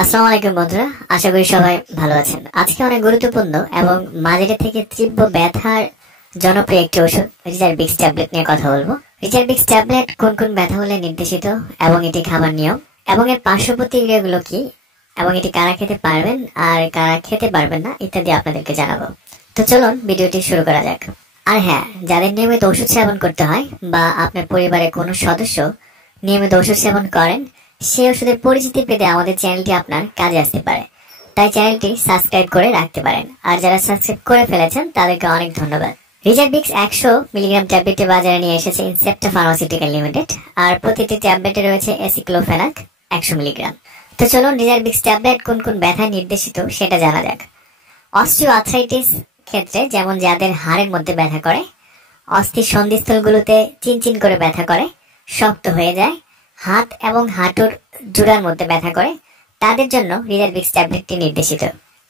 আসসালামু আলাইকুম বন্ধুরা, আশা করি সবাই ভালো আছেন। আজকে অনেক গুরুত্বপূর্ণ এবং মাঝারি থেকে তীব্র ব্যথার জনপ্রিয় একটি ওষুধ রিজারভিক্স ট্যাবলেট নিয়ে কথা বলবো। রিজারভিক্স ট্যাবলেট কোন কোন ব্যথা হলে নির্দেশিত এবং এটি খাবার নিয়ম এবং এর পার্শ্ব প্রতিক্রিয়াগুলো কি এবং এটি কারা খেতে পারবেন আর কারা খেতে পারবেন না ইত্যাদি আপনাদেরকে জানাবো। তো চলুন ভিডিওটি শুরু করা যাক। আর হ্যাঁ, যাদের নিয়মিত ওষুধ সেবন করতে হয় বা আপনার পরিবারের কোনো সদস্য নিয়মিত ওষুধ সেবন করেন, সেই ওষুধের পরিচিতি পেতে আমাদের চ্যানেলটি আপনার কাজে আসতে পারে, তাই চ্যানেলটি সাবস্ক্রাইব করে রাখতে পারেন। আর যারা সাবস্ক্রাইব করে ফেলেছেন তাদেরকে অনেক ধন্যবাদ। রিজারভিক্স 100 মিলিগ্রাম ট্যাবলেটটি বাজারে নিয়ে এসেছে ইনসেপ্টা ফার্মাসিউটিক্যাল লিমিটেড, আর প্রতিটি ট্যাবলেটে রয়েছে অ্যাসিক্লোফেনাক 100 মিলিগ্রাম। তো চলুন রিজারভিক্স ট্যাবলেট কোন কোন ব্যথায় নির্দেশিত সেটা জানা যাক। অস্টিও আর্থ্রাইটিস ক্ষেত্রে, যেমন যাদের হাড়ের মধ্যে ব্যথা করে, অস্থির সন্ধিস্থলগুলোতে চিনচিন করে ব্যথা করে, শক্ত হয়ে যায়, হাত এবং হাঁটুর জোড়ার মধ্যে ব্যথা করে, তাদের জন্য রিজারভিক্স ট্যাবলেটটি নির্দেশিত।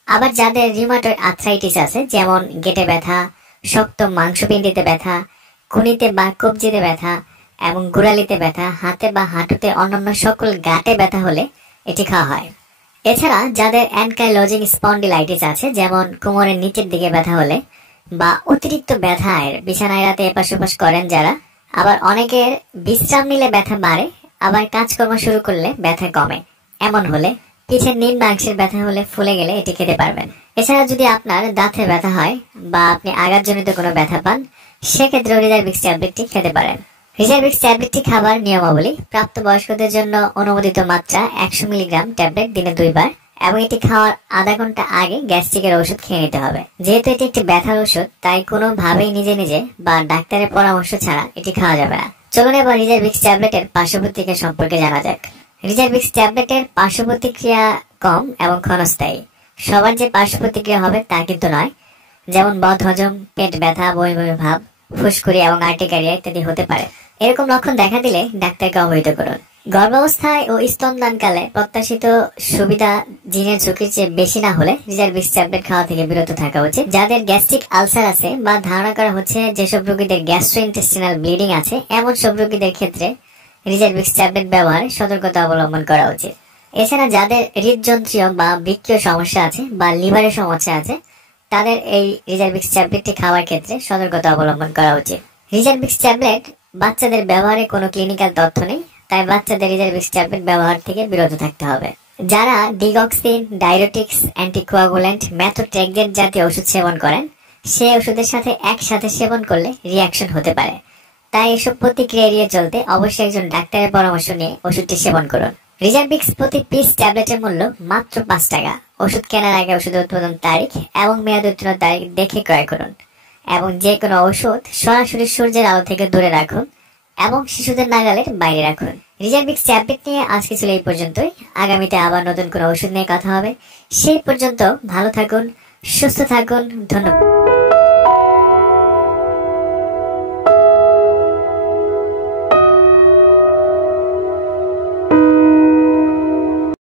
আবার যাদের রিউমাটয়েড আর্থ্রাইটিস আছে, যেমন গেটে ব্যথা, শক্ত মাংসপিণ্ডিতে ব্যথা, কুনিতে বা কবজিতে ব্যথা এবং গোড়ালিতে ব্যথা, হাতে বা হাঁটুতে অন্যান্য সকল গাঁটে ব্যথা হলে এটি খাওয়া হয়। এছাড়া যাদের অ্যানকাইলোজিং স্পন্ডিলাইটিস আছে, যেমন কোমরের নিচের দিকে ব্যথা হলে বা অতিরিক্ত ব্যথায় বিছানায় রাতে এপাশ ওপাশ করেন যারা, আবার অনেকের বিশ্রাম নিলে ব্যথা বাড়ে, আবার কাজকর্ম শুরু করলে ব্যথা কমে, এমন হলে, পিঠের নিম্নাংশের ব্যথা হলে ফুলে গেলে এটি খেতে পারবেন। এছাড়া যদি আপনার দাঁতে ব্যথা হয় বা আপনি আঘাতজনিত কোনো ব্যথা পান, সেক্ষেত্রেও রিজারভিক্স ট্যাবলেটটি খেতে পারেন। রিজারভিক্স ট্যাবলেটটি খাবার নিয়মাবলী: প্রাপ্তবয়স্কদের জন্য অনুমোদিত মাত্রা 100 মিলিগ্রাম ট্যাবলেট দিনে 2 বার, এবং এটি খাওয়ার আধা ঘন্টা আগে গ্যাস্ট্রিকের ওষুধ খেয়ে নিতে হবে। যেহেতু এটি একটি ব্যথার ওষুধ, তাই কোনোভাবেই নিজে নিজে বা ডাক্তারের পরামর্শ ছাড়া এটি খাওয়া যাবে না। চলুন এবার রিজারভিক্স ট্যাবলেটের পার্শ্ব প্রতিক্রিয়া সম্পর্কে জানা যাক। রিজারভিক্স ট্যাবলেটের পার্শ্ব প্রতিক্রিয়া কম এবং ক্ষণস্থায়ী। সবার যে পার্শ্ব প্রতিক্রিয়া হবে তা কিন্তু নয়, যেমন বদহজম, পেট ব্যথা, বমি বমি ভাব, ফুসকুড়ি এবং আর্টিকারিয়া ইত্যাদি হতে পারে। এরকম লক্ষণ দেখা দিলে ডাক্তারকে অবহিত করুন। গর্ভাবস্থায় ও স্তনদানকালে প্রত্যাশিত সুবিধা জিনের ঝুঁকির চেয়ে বেশি না হলে রিজারভিক্স ট্যাবলেট খাওয়া থেকে বিরত থাকা উচিত। যাদের গ্যাস্ট্রিক আলসার আছে বা ধারণা করা হচ্ছে যেসব রোগীদের গ্যাস্ট্রোইন্টেস্টিনাল ব্লিডিং আছে, এমন সব রোগীদের ক্ষেত্রে রিজারভিক্স ট্যাবলেট ব্যবহারে সতর্কতা অবলম্বন করা উচিত। এছাড়া যাদের হৃদযন্ত্রীয় বা বৃক্কীয় সমস্যা আছে বা লিভারের সমস্যা আছে, তাদের এই রিজারভিক্স ট্যাবলেটটি খাওয়ার ক্ষেত্রে সতর্কতা অবলম্বন করা উচিত। রিজারভিক্স ট্যাবলেট বাচ্চাদের ব্যবহারে কোনো ক্লিনিক্যাল তথ্য নেই, তাই বাচ্চাদের রিজারভিক্স ট্যাবলেট ব্যবহার থেকে বিরত থাকতে হবে। যারা ডিগক্সিন, ডায়ুরেটিক্স, অ্যান্টিকোয়াগুল্যান্ট, মেথোট্রেক্সেট জাতীয় ওষুধ সেবন করেন, সেই ওষুধের সাথে একসাথে সেবন করলে রিঅ্যাকশন হতে পারে, তাই এসব প্রতিক্রিয়া এড়িয়ে চলতে অবশ্যই একজন ডাক্তারের পরামর্শ নিয়ে ওষুধটি সেবন করুন। রিজারভিক্স প্রতি পিস ট্যাবলেটের মূল্য মাত্র 5 টাকা। ওষুধ কেনার আগে ওষুধের উৎপাদন তারিখ এবং মেয়াদ উত্তীর্ণের তারিখ দেখে ক্রয় করুন, এবং যে কোনো ওষুধ সরাসরি সূর্যের আলো থেকে দূরে রাখুন এবং শিশুদের নাগালের বাইরে রাখুন। রিজারভিক্স ট্যাবলেট নিয়ে আজকে ছিল এই পর্যন্তই। আগামীতে আবার নতুন কোনো ওষুধ নিয়ে কথা হবে। সেই পর্যন্ত ভালো থাকুন, সুস্থ থাকুন। ধন্যবাদ।